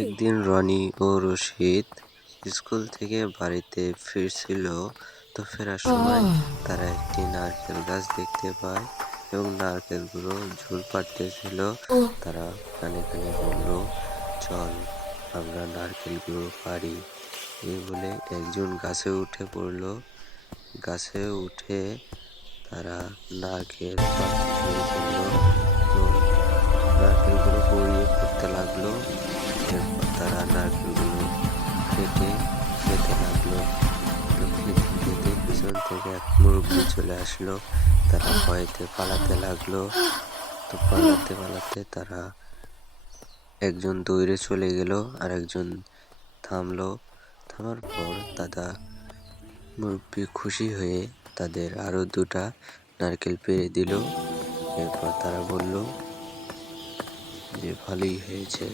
একদিন রনি ও রশিদ স্কুল থেকে বাড়িতে ফিরছিল। তো ফেরার সময় তারা একটি নারকেল গাছ দেখতে পায় এবং নারকেলগুলো ঝুল পাড়তেছিল। তারা কানে কানে বলল, চল আমরা নারকেলগুলো পাড়ি। এই বলে একজন গাছে উঠে পড়ল। গাছে উঠে তারা নারকেল পাড়তে শুরু করলো। তো নারকেলগুলো গড়িয়ে পড়তে লাগলো। এরপর তারা নারকেলগুলো কেটে খেতে লাগলো। তো খেতে খেতে পিছন থেকে এক মুরব্বি চলে আসলো। তারা ভয়েতে পালাতে লাগলো। তো পালাতে পালাতে তারা একজন দৌড়ে চলে গেল আর একজন থামলো। থামার পর দাদা মুরব্বি খুশি হয়ে তাদের আরো দুটা নারকেল পেড়ে দিল। এরপর তারা বলল যে ভালোই হয়েছে।